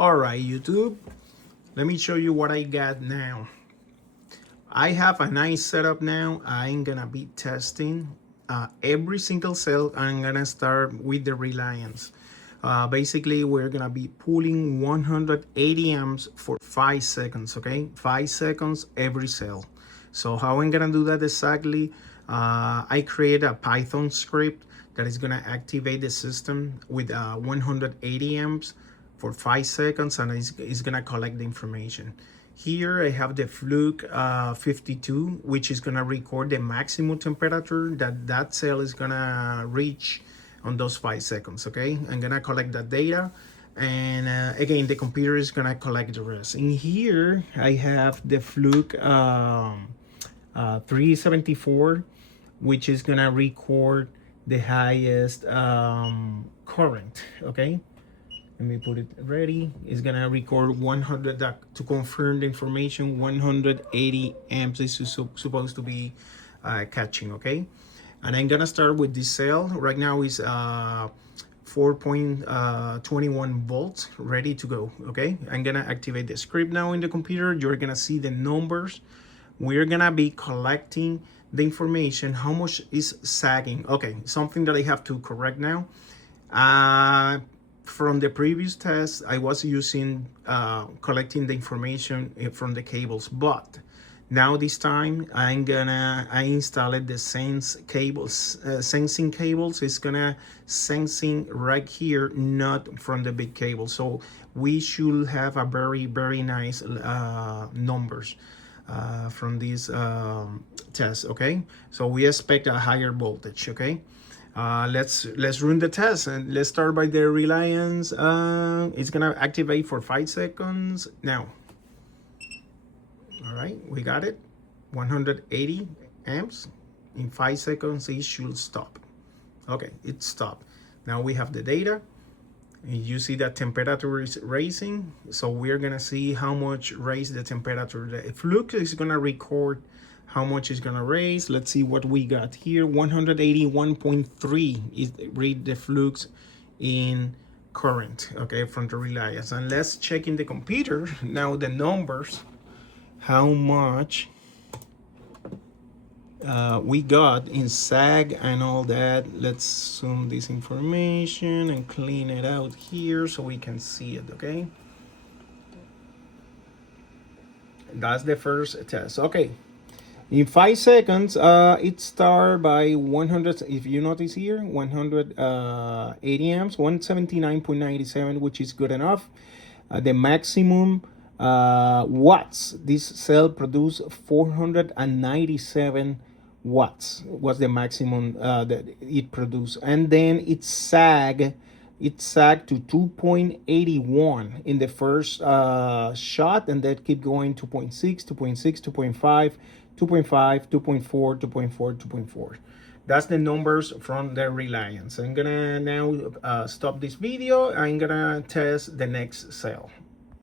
All right, YouTube, let me show you what I got now. I have a nice setup now. I'm gonna be testing every single cell. I'm gonna start with the Reliance. Basically, we're gonna be pulling 180 amps for 5 seconds, okay? 5 seconds every cell. So how I'm gonna do that exactly? I create a Python script that is gonna activate the system with 180 amps for 5 seconds, and it's gonna collect the information. Here I have the Fluke 52, which is gonna record the maximum temperature that cell is gonna reach on those 5 seconds, okay? I'm gonna collect that data, and again, the computer is gonna collect the rest. In here, I have the Fluke 374, which is gonna record the highest current, okay? Let me put it ready. It's gonna record 100 to confirm the information. 180 amps is supposed to be catching, okay? And I'm gonna start with this cell. Right now is 4.21 volts, ready to go, okay? I'm gonna activate the script now in the computer. You're gonna see the numbers. We're gonna be collecting the information. How much is sagging? Okay, something that I have to correct now. From the previous test, I was using collecting the information from the cables, but now this time I installed the sensing cables. It's gonna sensing right here, not from the big cable. So we should have a very nice numbers from this test, okay? So we expect a higher voltage, okay? Let's run the test, and let's start by the Reliance. It's gonna activate for 5 seconds now. All right, we got it. 180 amps. In 5 seconds it should stop. Okay, it stopped. Now we have the data, and you see that temperature is raising. So we're gonna see how much raise the temperature. The Fluke is gonna record how much is gonna raise. Let's see what we got here. 181.3 is read the Flukes in current, okay, from the Reliance. And let's check in the computer now the numbers, how much we got in sag and all that. Let's zoom this information and clean it out here so we can see it, okay? That's the first test. Okay, in 5 seconds, it started by 100, if you notice here, 180 amps, 179.97, which is good enough. The maximum watts, this cell produced 497 watts was the maximum that it produced. And then it sagged to 2.81 in the first shot, and that keep going 2.6, 2.6, 2.5, 2.5, 2.4, 2.4, 2.4. That's the numbers from the Reliance. I'm gonna now stop this video. I'm gonna test the next cell.